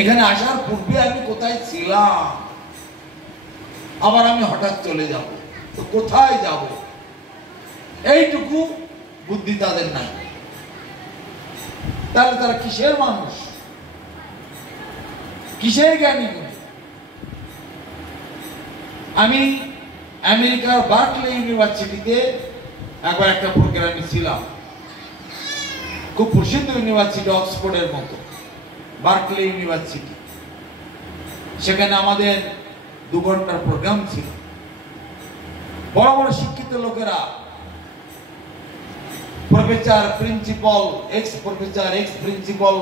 এখানে আসার পূর্বে আমি কোথায় ছিলাম, আবার আমি হঠাৎ চলে যাব, তো কোথায় যাব এইটুকু বুদ্ধি তাদের নাই। তাহলে তারা কিসের মানুষ, কিসের জ্ঞানী গুণী? আমি আমেরিকার বার্কলে ইউনিভার্সিটিতে একবার একটা প্রোগ্রামে ছিলাম, খুব প্রসিদ্ধ ইউনিভার্সিটি, অক্সফোর্ডের মতো বার্কলে ইউনিভার্সিটি। সেখানে আমাদের 2 ঘন্টার প্রোগ্রাম ছিল। বড় বড় শিক্ষিত লোকেরা, professor, principal, x professor, x principal,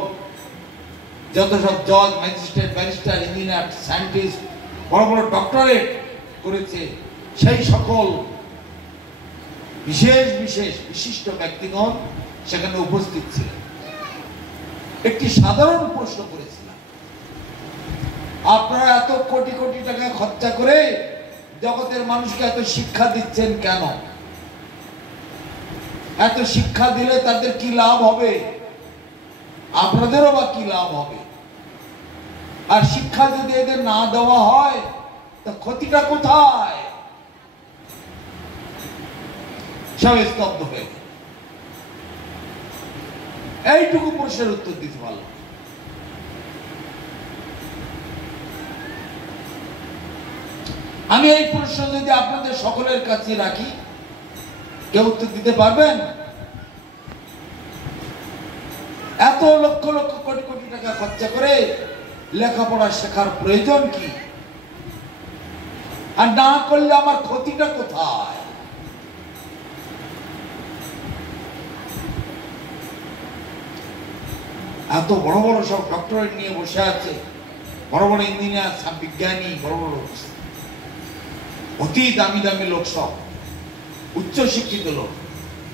যত সব জজ, ম্যাজিস্ট্রেট, ব্যারিস্টার, ইঞ্জিনিয়ার, সায়েন্টিস্ট, বড় বড় ডক্টরেট করেছে, সেই সকল বিশেষ বিশেষ বিশিষ্ট ব্যক্তিগণ সেখানে উপস্থিত ছিলেন। একটি সাধারণ প্রশ্ন করেছিলাম, আপনারা এত কোটি কোটি টাকা খরচা করে জগতের মানুষকে এত শিক্ষা দিচ্ছেন কেন? এত শিক্ষা দিলে তাদের কি লাভ হবে? আপনাদেরও বা কি লাভ হবে? আর শিক্ষা যদি এদের না দেওয়া হয় তা ক্ষতিটা কোথায়? সব স্তব্ধ হয়ে গেল। এইটুকু প্রশ্নের উত্তর দিতে পারলাম। আমি এই প্রশ্ন যদি আপনাদের সকলের কাছে রাখি, কেউ উত্তর দিতে পারবেন? এত লক্ষ লক্ষ কোটি কোটি টাকা খরচা করে লেখাপড়া শেখার প্রয়োজন কি? আর না করলে আমার ক্ষতিটা কোথায়? এত বড় বড় সব ডক্টরেট নিয়ে বসে আছে, বড় বড় ইঞ্জিনিয়ার, সব বিজ্ঞানী, বড় বড় অতি দামি দামি লোক, সব উচ্চ শিক্ষিত লোক,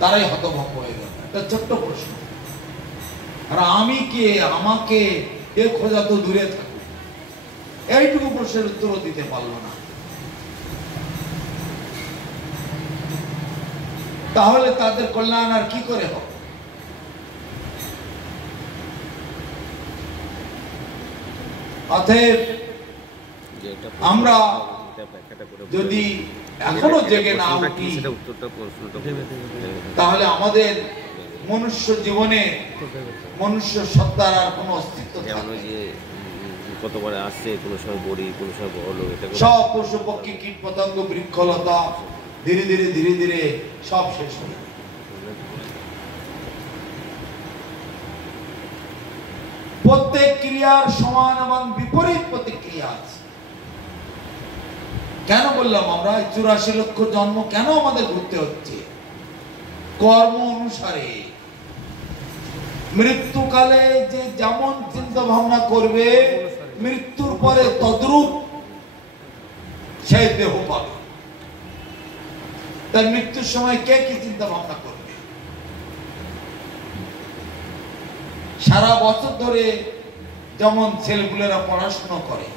তারাই হতভম্ব হয়ে গেল। একটা ছোট্ট প্রশ্ন, আর আমি কে, আমাকে এ খোঁজা তো দূরে থাকুক, এইটুকু প্রশ্নের উত্তরও দিতে পারলো না। তাহলে তাদের কল্যাণ আর কি করে হবে? অতএব আমরা যদি এখনো জেগে না উঠি, তাহলে আমাদের মনুষ্য জীবনে মনুষ্য সত্তার আর কোনো অস্তিত্ব থাকবে না। কতবার আসছে, কোনো সময় বড়ি, কোনো সময় বড়, সব পশু পক্ষী, কীট পতঙ্গ, বৃক্ষলতা ধীরে ধীরে ধীরে ধীরে সব শেষ হয়ে যাবে। প্রত্যেক ক্রিয়ার সমান এবং বিপরীত প্রতিক্রিয়া আছে। কেন বললাম আমরা 84 লক্ষ জন্ম কেন আমাদের ঘুরতে হচ্ছে? কর্ম অনুসারে। মৃত্যুকালে যে যেমন চিন্তা ভাবনা করবে, মৃত্যুর পরে তদ্রূপ সে দেহ পাবে। তার মৃত্যুর সময় কে কি চিন্তা ভাবনা করবে? সারা বছর ধরে যেমন ছেলেপুলেরা পড়াশোনা করে,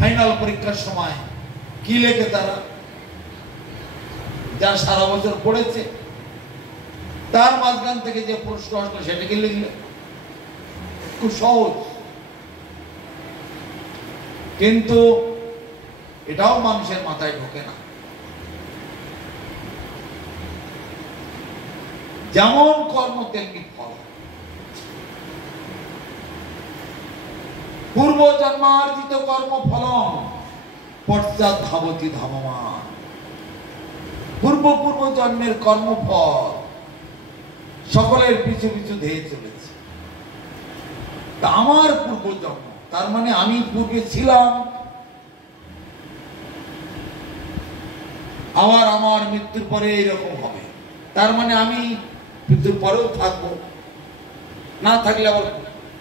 ফাইনাল পরীক্ষার সময় কি লেখে তারা? যা সারা বছর পড়েছে তার মাঝখান থেকে যে প্রশ্ন আসলো সেটাকে লিখলে, খুব সহজ। কিন্তু এটাও মানুষের মাথায় ঢোকে না। যেমন কর্ম তেমনি ফল। পূর্ব জন্মার্জিত কর্ম ফলম পশ্চাৎ ধাবতি ধাবমান। পূর্ব পূর্ব জন্মের কর্মফল সকলের পিছু পিছু ধেয়ে চলেছে। তা আমার পূর্ব জন্ম, তার মানে আমি পূর্বে ছিলাম, আবার আমার মৃত্যুর পরে এরকম হবে। তার মানে আমি মৃত্যুর পরেও থাকবো, না থাকলে আবার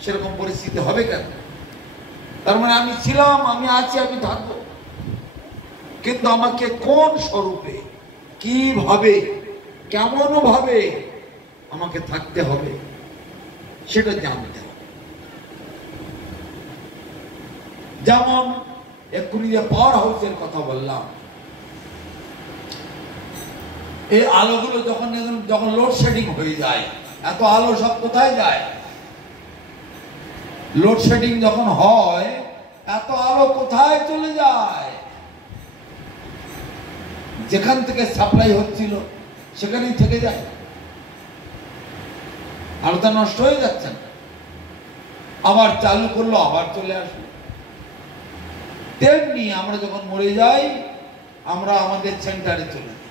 সেরকম পরিস্থিতি হবে কেন? তার মানে আমি ছিলাম, আমি আছি, আমি থাকবো। কিন্তু আমাকে কোন স্বরূপে, কিভাবে, কেমন ভাবে আমাকে থাকতে হবে সেটা জানতে হবে। যেমন এক্ষুনি যে পাওয়ার হাউসের কথা বললাম, এই আলোগুলো যখন যখন লোডশেডিং হয়ে যায়, এত আলো সব কোথায় যায়? লোডশেডিং যখন হয় এত আলো কোথায় চলে যায়? যেখান থেকে সাপ্লাই হচ্ছিল সেখানেই থেকে যায়, আলোটা নষ্ট হয়ে যাচ্ছে না। আবার চালু করলো আবার চলে আসলো। তেমনি আমরা যখন মরে যাই আমরা আমাদের সেন্টারে চলে যাই।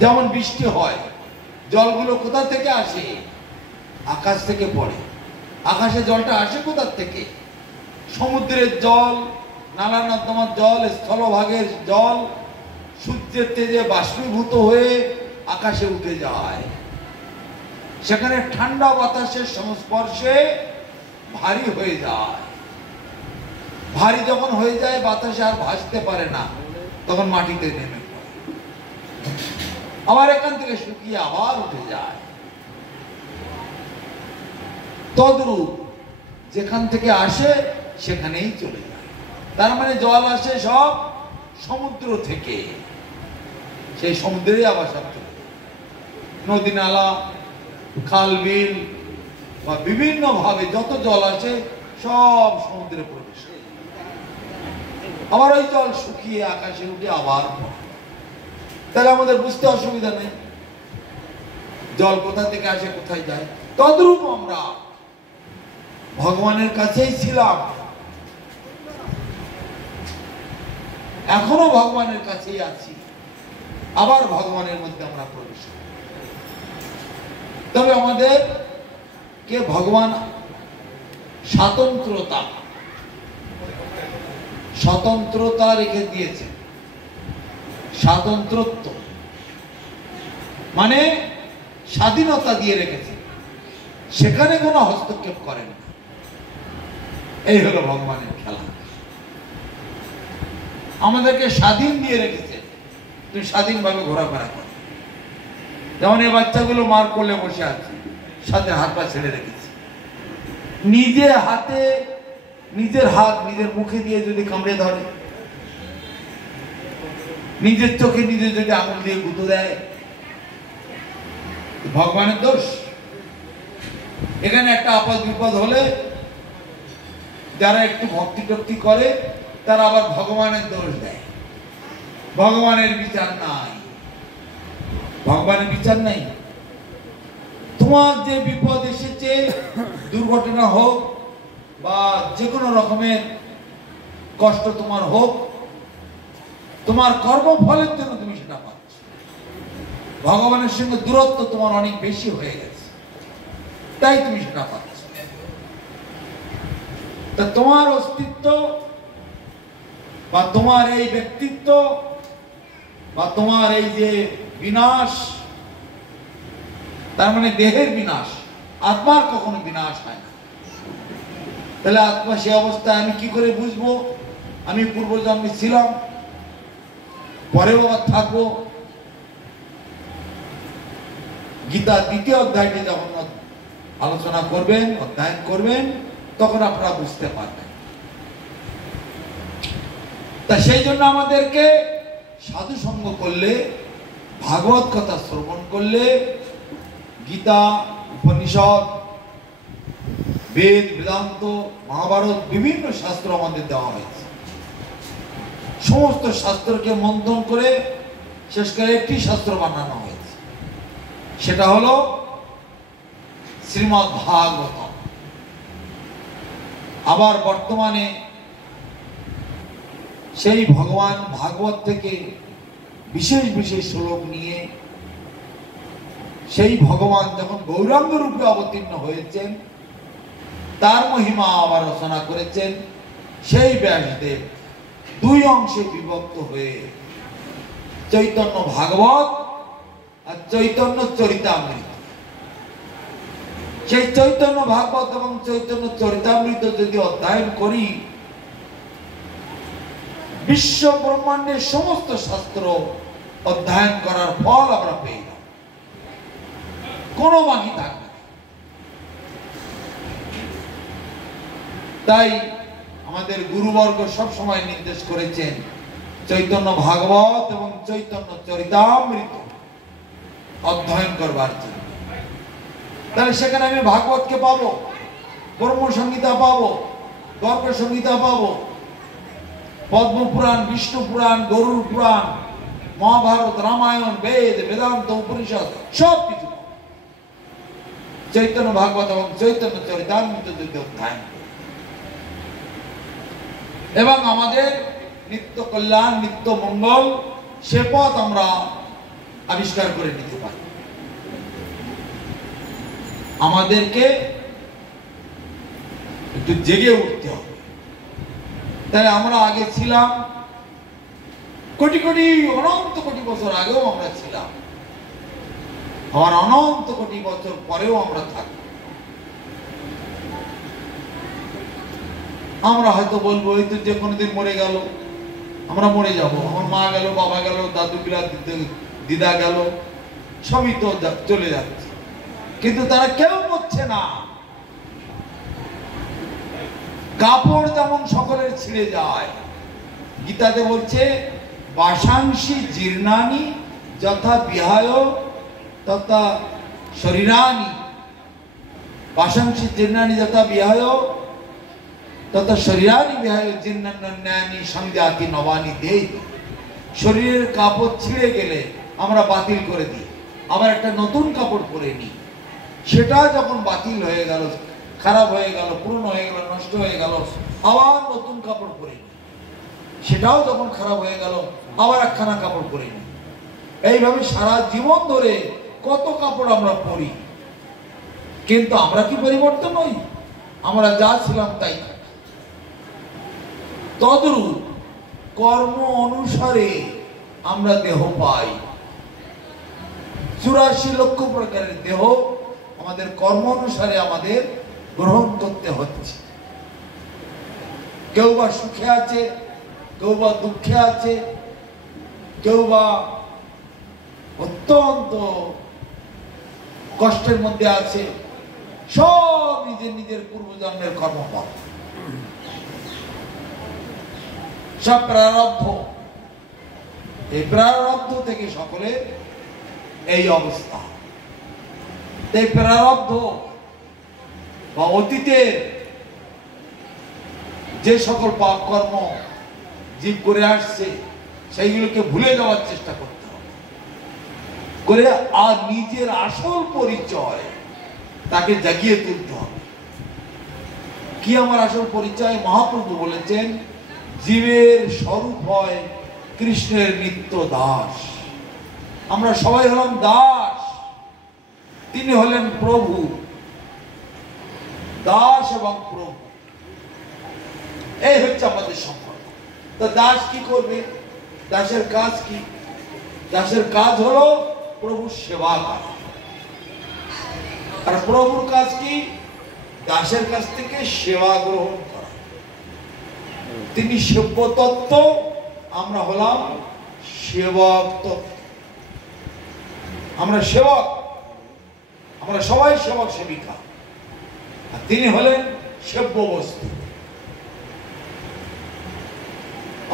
যেমন বৃষ্টি হয়, জলগুলো কোথা থেকে আসে? আকাশ থেকে পড়ে। আকাশে জলটা আসে কোথা থেকে? সমুদ্রের জল, নালা নর্দমার জল, স্থলভাগের জল সূর্যের তেজে বাষ্পীভূত হয়ে আকাশে উঠে যায়। সেখানে ঠান্ডা বাতাসের সংস্পর্শে ভারী হয়ে যায়। ভারী যখন হয়ে যায় বাতাসে আর ভাসতে পারে না, তখন মাটিতে নেমে পড়ে। আবার এখান থেকে শুকিয়ে আবার উঠে যায়। তদ্রূপ যেখান থেকে আসে সেখানেই চলে যায়। তার মানে জল আসে সব সমুদ্র থেকে, সেই সমুদ্রেই আবার সব চলে যায়। নদী নালা, খাল বিল বা বিভিন্ন ভাবে যত জল আসে সব সমুদ্রে প্রবেশ করে। আবার ওই জল শুকিয়ে আকাশে উঠে আবার পড়ে। তাহলে আমাদের বুঝতে অসুবিধা নেই জল কোথা থেকে আসে কোথায় যায়। তদ্রূপ আমরা ভগবানের কাছেই ছিলাম, এখনো ভগবানের কাছেই আছি, আবার ভগবানের মধ্যে আমরা প্রবেশ করি। তবে আমাদের কে ভগবান স্বতন্ত্রতা রেখে দিয়েছেন। স্বাতন্ত্রত্ব মানে স্বাধীনতা দিয়ে রেখেছে, সেখানে কোনো হস্তক্ষেপ করেন না। এই হলো ভগবানের খেলা। আমাদেরকে স্বাধীন দিয়ে রেখেছে, তুমি স্বাধীনভাবে ঘোরাফেরা করো। যেমন এই বাচ্চাগুলো মার করলে বসে আছে, সাথে হাত পা ছেড়ে রেখেছে। নিজের হাতে নিজের হাত নিজের মুখে দিয়ে যদি কামড়ে ধরে, নিজের চোখে নিজে যদি আঙুল দিয়ে গুঁতো দেয়, ভগবানের দোষ? এখানে একটা আপদ বিপদ হলে যারা একটু ভক্তি টক্তি করে তারা আবার ভগবানের দোষ দেয়। ভগবানের বিচার নাই, ভগবানের বিচার নাই। তোমার যে বিপদ এসেছে, দুর্ঘটনা হোক বা যে কোনো রকমের কষ্ট তোমার হোক, তোমার কর্মফলের জন্য তুমি সেটা পাচ্ছ। ভগবানের সঙ্গে দূরত্ব তোমার অনেক বেশি হয়ে গেছে, তাই তুমি সেটা পাচ্ছ। তা তোমার অস্তিত্ব বা তোমার এই ব্যক্তিত্ব বা তোমার এই যে বিনাশ, তার মানে দেহের বিনাশ, আত্মার কখনো বিনাশ হয় না। তাহলে আত্মা সে অবস্থায় আমি কি করে বুঝবো আমি পূর্বজন্মে ছিলাম, পরেও আবার থাকবো? গীতা ২য় অধ্যায়টি যখন আলোচনা করবেন, অধ্যয়ন করবেন, তখন আপনারা বুঝতে পারবেন। তা সেই জন্য আমাদেরকে সাধু সঙ্গ করলে, ভাগবত কথা শ্রবণ করলে, গীতা, উপনিষদ, বেদ, বেদান্ত, মহাভারত, বিভিন্ন শাস্ত্র আমাদের দেওয়া হয়েছে। সমস্ত শাস্ত্রকে মন্থন করে শেষ করে একটি শাস্ত্র বানানো হয়েছে, সেটা হলো শ্রীমদ্ ভাগবতম। আবার বর্তমানে সেই ভগবান ভাগবত থেকে বিশেষ বিশেষ শ্লোক নিয়ে সেই ভগবান যখন গৌরাঙ্গ রূপে অবতীর্ণ হয়েছেন তার মহিমা আবার রচনা করেছেন সেই ব্যাসদেব। দুই অংশে বিভক্ত হয়ে চৈতন্য ভাগবত আর চৈতন্য চরিতামৃত। সেই চৈতন্য ভাগবত এবং চৈতন্য চরিতামৃত যদি অধ্যয়ন করি, বিশ্ব ব্রহ্মাণ্ডের সমস্ত শাস্ত্র অধ্যয়ন করার ফল আমরা পেয়ে যাব, কোনো বাকি থাকবে না। তাই আমাদের গুরুবর্গ সবসময় নির্দেশ করেছেন চৈতন্য ভাগবত এবং চৈতন্য চরিতামৃত অধ্যয়ন করবার জন্য। তাহলে সেখানে আমি ভাগবতকে পাবো, ব্রহ্মসংহিতা পাবো, গর্গ সংহিতা পাবো, পদ্মপুরাণ, বিষ্ণু পুরাণ, গরুড় পুরাণ, মহাভারত, রামায়ণ, বেদ, বেদান্ত, উপনিষদ সব কিছু, চৈতন্য ভাগবত এবং চৈতন্য চরিতামৃত যদি অধ্যায়ন, এবং আমাদের নিত্য কল্যাণ, নিত্য মঙ্গল, সে পথ আমরা আবিষ্কার করে নিতে পারি। আমাদেরকে একটু জেগে উঠতে হবে। তাহলে আমরা আগে ছিলাম, কোটি কোটি অনন্ত কোটি বছর আগেও আমরা ছিলাম, আবার অনন্ত কোটি বছর পরেও আমরা থাকব। আমরা হয়তো বলবো এই তো যে কোনোদিন মরে গেল, আমরা মরে যাব, আমার মা গেল, বাবা গেল, দাদু গেল, দিদা গেল, সবই তো চলে যাচ্ছে, কিন্তু তারা কেউ মরছে না। কাপড় যেমন সকলের ছিঁড়ে যায়, গীতাতে বলছে বাসাংশি জীর্ণানি যথা বিহায় তথা শরীরানি, বাসাংশি জীর্ণানি যথা বিহায় তথা শরীরানি বিহায় জীর্ণান্যানি সংজাতি নবানি দেই। শরীরের কাপড় ছিঁড়ে গেলে আমরা বাতিল করে দিই, আবার একটা নতুন কাপড় পরে নিই। সেটা যখন বাতিল হয়ে গেল, খারাপ হয়ে গেল, পুরনো হয়ে গেল, নষ্ট হয়ে গেল, আবার নতুন কাপড় পরে নিই। সেটাও যখন খারাপ হয়ে গেল, আবার একখানা কাপড় পরে নিই। এইভাবে সারা জীবন ধরে কত কাপড় আমরা পরি, কিন্তু আমরা কি পরিবর্তন হই? আমরা যা ছিলাম তাই। তদ্রূপ কর্ম অনুসারে আমরা দেহ পাই। 84 লক্ষ প্রকারের দেহ আমাদের কর্ম অনুসারে আমাদের গ্রহণ করতে হচ্ছে। কেউ বা সুখে আছে, কেউ বা দুঃখে আছে, কেউ বা অত্যন্ত কষ্টের মধ্যে আছে। সব নিজের নিজের পূর্বজন্মের কর্মফল, সব প্রারব্ধ। এই প্রারব্ধ থেকে সকলের এই অবস্থা। এই প্রারব্ধ বা অতীতের যে সকল পাপ কর্ম জীব করে আসছে, সেইগুলোকে ভুলে যাওয়ার চেষ্টা করতে হবে করে, আর নিজের আসল পরিচয় তাকে জাগিয়ে তুলতে হবে। কি আমার আসল পরিচয়? মহাপ্রভু বলেছেন জীবের স্বরূপ হয় কৃষ্ণের নিত্য দাস। আমরা সবাই হলাম দাস, তিনি হলেন প্রভু। দাস এবং প্রভু, এই হচ্ছে আমাদের সম্পর্ক। তো দাস কি করবে? দাসের কাজ কি? দাসের কাজ হলো প্রভুর সেবা করা। আর প্রভুর কাজ কি? দাসের কাছ থেকে সেবা গ্রহণ করা। তিনি সেব্য তত্ত্ব, আমরা হলাম সেবক তত্ত্ব। আমরা সেবক, আমরা সবাই সেবক সেবিকা, আর তিনি হলেন সেব্য বস্তু।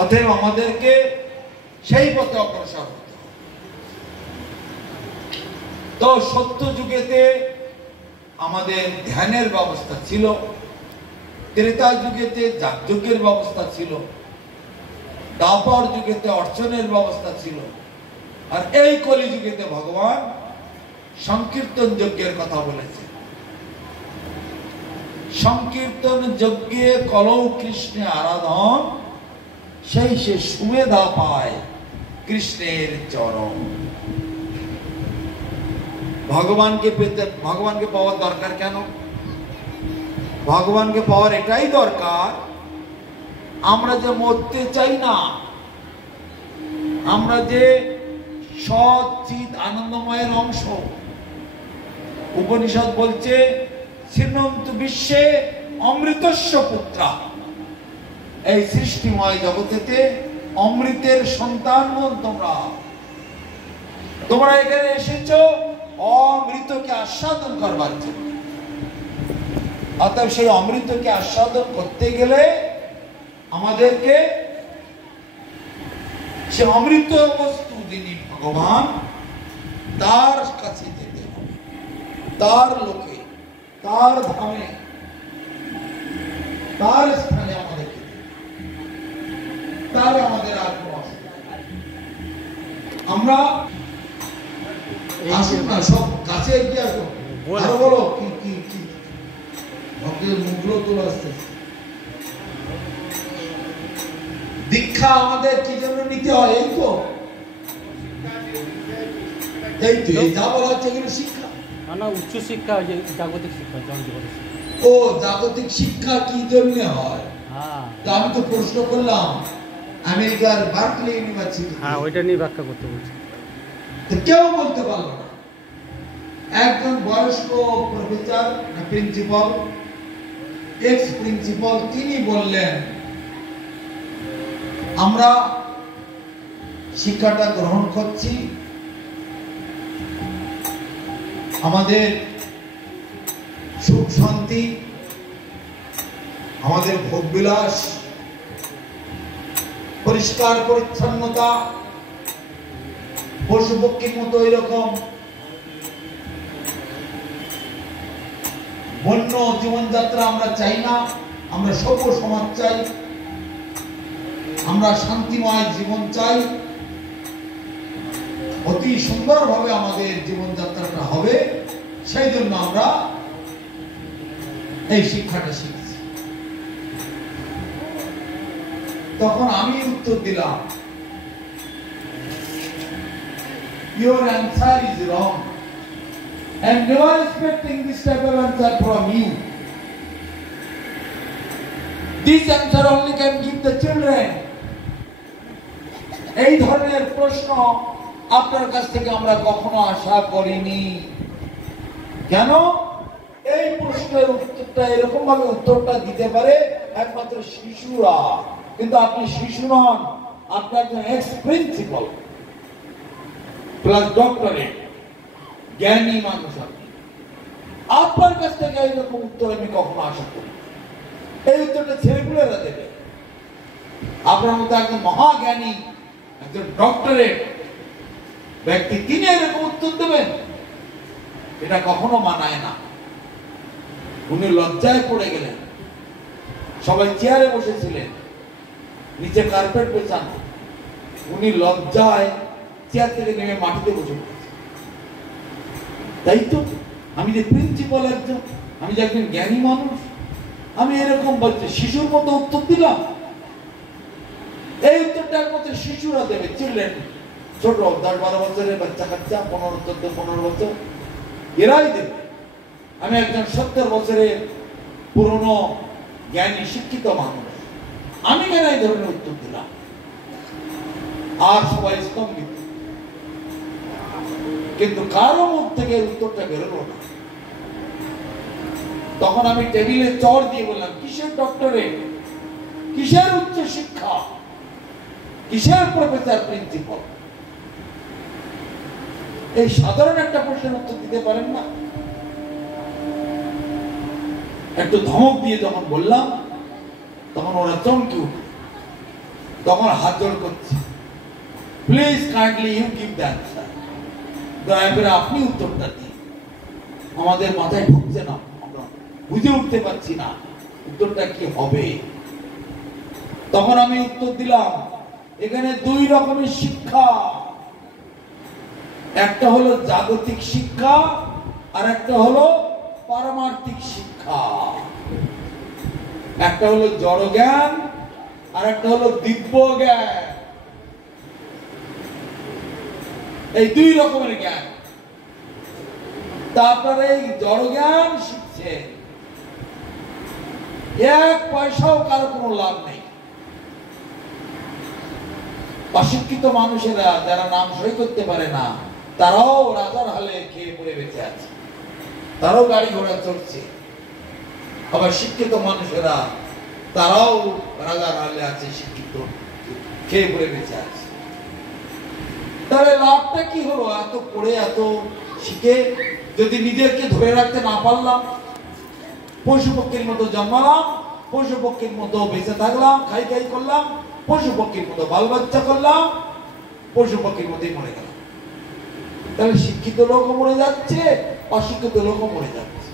অতএব আমাদেরকে সেই পথে অগ্রসর হতে হবে। তো সত্য যুগেতে আমাদের ধ্যানের ব্যবস্থা ছিল, ত্রেতা যুগেতে যাগযজ্ঞের ব্যবস্থা ছিল, দ্বাপর যুগেতে অর্চনের ব্যবস্থা ছিল, আর এই কলি যুগেতে ভগবান সংকীর্তন যজ্ঞের কথা বলেছে। সংকীর্তন যজ্ঞে কলৌ কৃষ্ণে আরাধন, সেই সে সুমেধা পায় কৃষ্ণের চরণ। ভগবানকে পেতে, ভগবানকে পাওয়ার দরকার কেন? ভগবানকে পাওয়ার এটাই দরকার, আমরা যে মরতে চাই না, আমরা যে সৎ চিৎ আনন্দময়ের অংশ। উপনিষদ বলছে ছিন্নন্তু বিশ্বে অমৃতস্য পুত্রা। এই সৃষ্টিময় জগতেতে অমৃতের সন্তান তোমরা। তোমরা এখানে এসেছো অমৃতকে আস্বাদন করবার জন্য। অতএব সেই অমৃতকে আস্বাদন করতে গেলে আমাদেরকে সে অমৃত বস্তু যিনি ভগবান, তার কাছে যেতে হবে। তার লোকে, তার ধামে, তার স্থানে আমাদেরকে, তার আমাদের আর কোনো অসুবিধা নেই। আমরা আসুন না, সব কাছে এগিয়ে আসুন, আরো বলো কি কি কি ভক্তের মুখগুলো তোলা আসতেছে। দীক্ষা আমাদের কি জন্য নিতে হয়? এই তো এই যা বলা হচ্ছে এগুলো শিক্ষা, না উচ্চ শিক্ষা, জাগতিক শিক্ষা, ও জাগতিক শিক্ষা কি জন্য হয়? তো আমি তো প্রশ্ন করলাম আমেরিকার বার্কলি ইউনিভার্সিটি, হ্যাঁ ওইটা নিয়ে ব্যাখ্যা করতে বলছি। তো কেউ বলতে পারলো না। একজন বয়স্ক প্রফেসর না প্রিন্সিপাল, এক্স প্রিন্সিপাল, তিনি বললেন আমরা শিক্ষাটা গ্রহণ করছি, আমাদের সুখ শান্তি, আমাদের ভোগবিলাস, পরিষ্কার পরিচ্ছন্নতা, পশু পক্ষীর মতো এরকম বন্য জীবনযাত্রা আমরা চাই না। আমরা সভ্য সমাজ চাই, আমরা শান্তিময় জীবন চাই। অতি সুন্দরভাবে আমাদের জীবনযাত্রাটা হবে, সেই জন্য আমরা এই শিক্ষাটা শিখছি। তখন আমি উত্তর দিলাম, your answer is wrong. I'm never expecting this type of answer from you. This answer only can give the children. এই ধরনের প্রশ্ন আপনার কাছ থেকে আমরা কখনো আশা করিনি। কেন? এই প্রশ্নের উত্তরটা এরকম ভাবে উত্তরটা দিতে পারে একমাত্র শিশুরা। কিন্তু আপনি শিশু নন, আপনি একজন এক্স প্রিন্সিপাল প্লাস ডক্টরেট, জ্ঞানী মানুষ। আপনি আপনার কাছ থেকে এইরকম উত্তর আমি কখনো আশা করি। এই উত্তরটা ছেলেপুলেরা দেবে। আপনার মতো একজন মহাজ্ঞানী, একজন ডক্টরেট ব্যক্তি, তিনি এরকম উত্তর দেবেন? এটা কখনো মানায় না। উনি লজ্জায় পড়ে গেলেন। সবাই চেয়ারে বসেছিলেন, নিচে কার্পেট বেছানো, উনি লজ্জায় চেয়ার থেকে নেমে মাটিতে বসে পড়েছেন। তাই তো আমি যে প্রিন্সিপাল একজন, আমি যে একজন জ্ঞানী মানুষ, আমি এরকম বলছি শিশুর মতো উত্তর দিলাম? এই উত্তরটা একমাত্র শিশুরা দেবে, চিল্ড্রেন, ছোট 10-12 বছরের বাচ্চা কাচ্চা, 15 বছর, এরাই দেবে। আমি একজন 70 বছরের পুরনো জ্ঞানী শিক্ষিত মানুষ, আমি কেন এই ধরনের উত্তর দিলাম? আর সবাই স্তম্ভিত। কিন্তু কারো মুখ থেকে উত্তরটা বেরোলো না। তখন আমি টেবিলে চড় দিয়ে বললাম, কিসের ডক্টরেট, কিসের উচ্চ শিক্ষা, কিসের প্রফেসর প্রিন্সিপাল? এই সাধারণ একটা প্রশ্নের উত্তর দিতে পারেন না? একটু ধমক দিয়ে যখন বললাম, তখন ওরা চমকে উঠল। তখন হাত জোড় করছে, please kindly you give the answer, দয়া করে আপনি উত্তরটা দিন, আমাদের মাথায় ঢুকছে না, আমরা বুঝে উঠতে পারছি না উত্তরটা কি হবে। তখন আমি উত্তর দিলাম, এখানে 2 রকমের শিক্ষা, একটা হলো জাগতিক শিক্ষা আর একটা হলো পারমার্থিক শিক্ষা। একটা হলো জড় জ্ঞান আর একটা হলো দিব্য জ্ঞান। এই 2 রকমের জ্ঞান। তারপরে এই জড় জ্ঞান শিখছে, 1 পয়সাও কারো কোনো লাভ নেই। অশিক্ষিত মানুষেরা যারা নাম সই করতে পারে না, তারাও রাজার হালে খেয়ে পড়ে বেঁচে আছে, তারাও গাড়ি ঘোড়া চড়ছে। আবার শিক্ষিত মানুষেরা তারাও রাজার হালে আছে, শিক্ষিত, খেয়ে পড়ে বেঁচে আছে। তাহলে লাভটা কি হলো? এত পড়ে এত শিখে যদি নিজেকে ধরে রাখতে না পারলাম, পশু পক্ষীর মতো জন্মালাম, পশু পক্ষীর মতো বেঁচে থাকলাম, খাই খাই করলাম, পশু পক্ষীর মতো বাল বাচ্চা করলাম, পশু পক্ষীর মতোই মরে গেলাম। তাহলে শিক্ষিত লোক মরে যাচ্ছে, অশিক্ষিত লোকও মরে যাচ্ছে।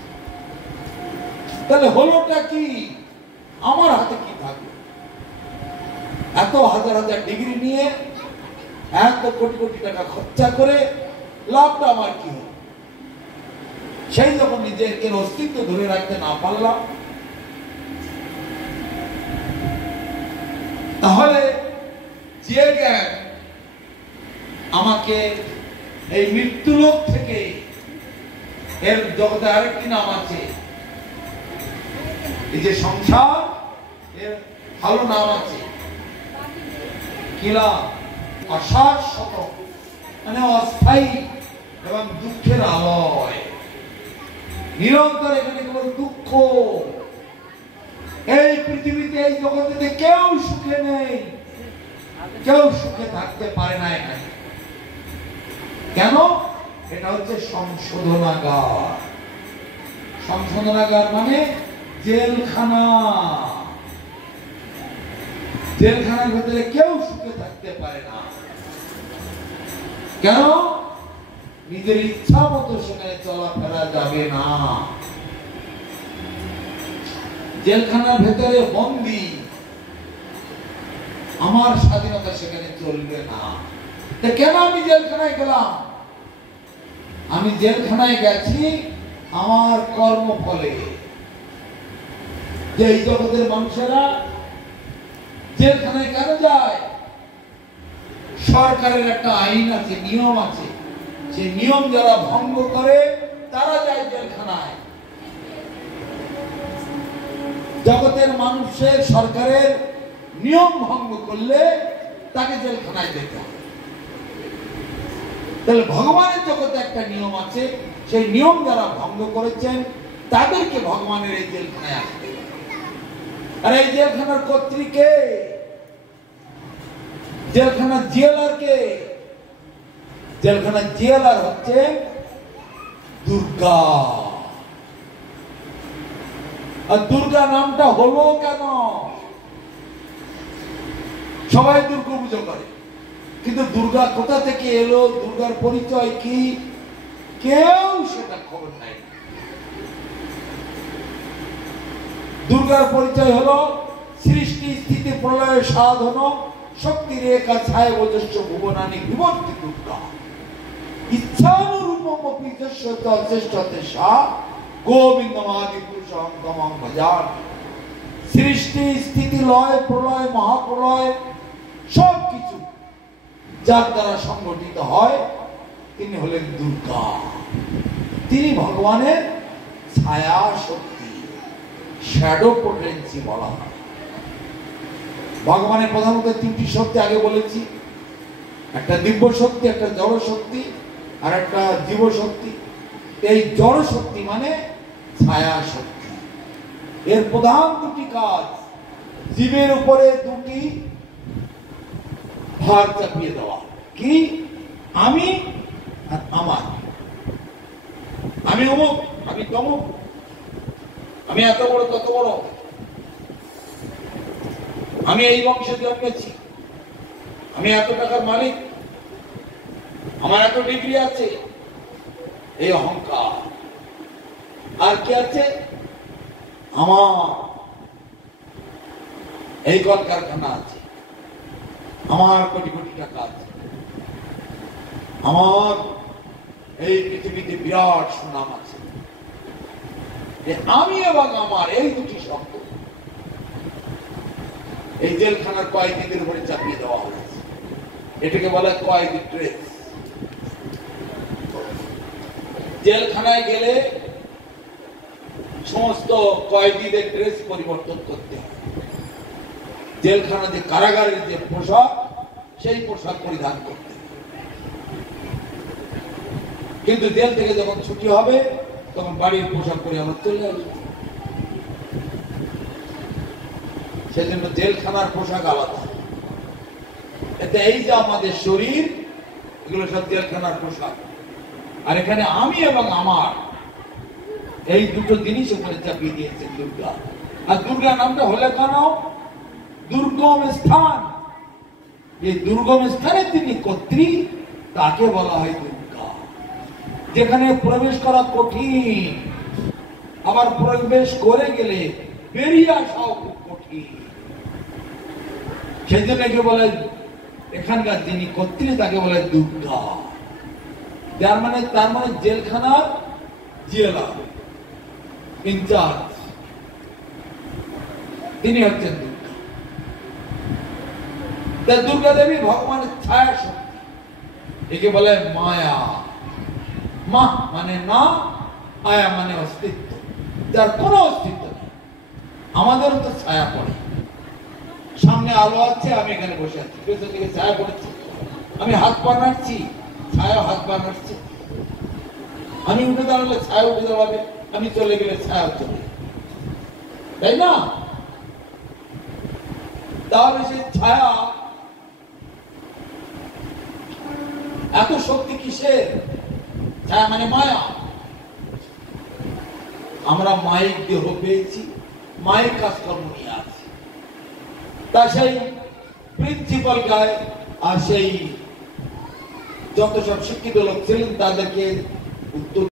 তাহলে হলোটা কি? আমার হাতে কি থাকবে? এত হাজার হাজার ডিগ্রি নিয়ে এত কোটি কোটি টাকা খরচা করে লাভটা আমার কি হলো? সেই যখন নিজের অস্তিত্ব ধরে রাখতে না পারলাম, তাহলে যে জ্ঞান আমাকে এই মৃত্যুলোক থেকে, এর জগতে আরেকটি নাম আছে, এই যে সংসার, এর ভালো নাম আছে কিলা অশাশ্বত, মানে অস্থায়ী এবং দুঃখের আলয়। নিরন্তর এখানে কেবল দুঃখ। এই পৃথিবীতে, এই জগতে কেউ সুখে নেই, কেউ সুখে থাকতে পারে না এখানে। কেন? এটা হচ্ছে সংশোধনাগার। সংশোধনাগার মানে জেলখানা। জেলখানার ভেতরে কেউ সুখে থাকতে পারে না। কেন? নিজের ইচ্ছা মতো সেখানে চলাফেরা যাবে না। জেলখানার ভেতরে বন্দী, আমার স্বাধীনতা সেখানে চলবে না। কেন আমি জেলখানায় গেলাম? আমি জেলখানায় গেছি আমার কর্মফলে। যে এই জগতের মানুষেরা জেলখানায় কেন যায়? সরকারের একটা আইন আছে, নিয়ম আছে। সেই নিয়ম যারা ভঙ্গ করে তারা যায় জেলখানায়। জগতের মানুষের সরকারের নিয়ম ভঙ্গ করলে তাকে জেলখানায় যেতে হবে। তাহলে ভগবানের জগতে একটা নিয়ম আছে, সেই নিয়ম যারা ভঙ্গ করেছেন তাদেরকে ভগবানের এই জেলখানায় আসতে হবে। আর এই জেলখানার কর্ত্রী কে? জেলখানার জেলার কে? জেলখানার জেলার হচ্ছে দুর্গা। আর দুর্গা নামটা হলো কেন? সবাই দুর্গা পুজো করে, কিন্তু দুর্গা কোথা থেকে এলো, দুর্গার পরিচয় কি, কেউ সেটা খবর নাই। দুর্গার পরিচয় হলো সৃষ্টি স্থিতি প্রলয় সাধন শক্তির একা ছায় ওজস্ব ভুবনানি বিবর্তি দুর্গা ইচ্ছানুরূপমপি যস্যত শ্রেষ্ঠতে সা গোবিন্দমাদি পুরুষং তমং ভজামি। সৃষ্টি স্থিতি লয় প্রলয় মহাপ্রলয় সবকিছু যার দ্বারা সংগঠিত হয় তিনি হলেন দুর্গা। তিনি ভগবানের ছায়া শক্তি, শ্যাডো পোটেন্সি বলা হয়। ভগবানের প্রধানত তিনটি শক্তি আগে বলেছি, একটা দিব্য শক্তি, একটা জড় শক্তি, আর একটা জীব শক্তি। এই জড় শক্তি মানে ছায়া শক্তি। এর প্রধান দুটি কাজ, জীবের উপরে দুটি ভার চাপিয়ে দেওয়া। কি? আমি আর আমার। আমি অমুক, আমি তমুক, আমি এত বড় তত বড়, আমি এই বংশে জন্মেছি, আমি এত টাকার মালিক, আমার এত ডিগ্রি আছে, এই অহংকার। আর কি আছে? আমার এই কলকারখানা আছে, আমার কোটি কোটি টাকা আছে, আমার এই পৃথিবীতে বিরাট সুনাম আছে। আমি এবং আমার এই দুটি শব্দ এই জেলখানার কয়েদিদের উপরে চাপিয়ে দেওয়া হয়েছে। এটাকে বলা কয়েদি ড্রেস। জেলখানায় গেলে সমস্ত কয়েদিদের ড্রেস পরিবর্তন করতে হয়। জেলখানা যে কারাগারের যে পোশাক, সেই পোশাক পরিধান করতে হয়। কিন্তু জেল থেকে যখন ছুটি হবে তখন বাড়ির পোশাক পরে আমরা চলে আসবো। সেজন্য জেলখানার পোশাক আলাদা। এতে এই যে আমাদের শরীর, এগুলো সব জেলখানার পোশাক। আর এখানে আমি এবং আমার এই দুটো জিনিস ওখানে চাপিয়ে দিয়েছে দুর্গা। আর দুর্গা নামটা হলে কেন? দুর্গম স্থান। এই দুর্গম স্থানে তিনি কর্ত্রী, তাকে বলা হয় দুর্গা। যেখানে প্রবেশ করা কঠিন, আবার প্রবেশ করে গেলে বেরিয়ে আসাও খুব কঠিন। সেই জন্য একে বলে, এখানকার যিনি কর্ত্রী তাকে বলে দুর্গা। তার মানে জেলখানার জেলার ইনচার্জ তিনি হচ্ছেন দুর্গা। তা দুর্গা দেবী ভগবানের ছায়া শক্তি, একে বলে মায়া। মা মানে না, আয়া মানে অস্তিত্ব, যার কোনো অস্তিত্ব নেই। আমাদেরও তো ছায়া পড়ে, সামনে আলো আছে, আমি এখানে বসে আছি, পেছন দিকে ছায়া পড়েছি, আমি হাত পা নাড়ছি, ছায়া হাত পা নাড়ছে। আমি উঠে দাঁড়ালে ছায়া উঠে দাঁড়াবে, আমি চলে গেলে ছায়া চলে যাবে, তাই না? তাহলে সেই ছায়া এত শক্তি কিসের? ছায়া মানে মায়া। আমরা মায়ের দেহ পেয়েছি, মায়ের কাজকর্ম নিয়ে আছি। তা সেই প্রিন্সিপাল গায়ে আর সেই যত সব শিক্ষিত লোক ছিলেন তাদেরকে উত্তর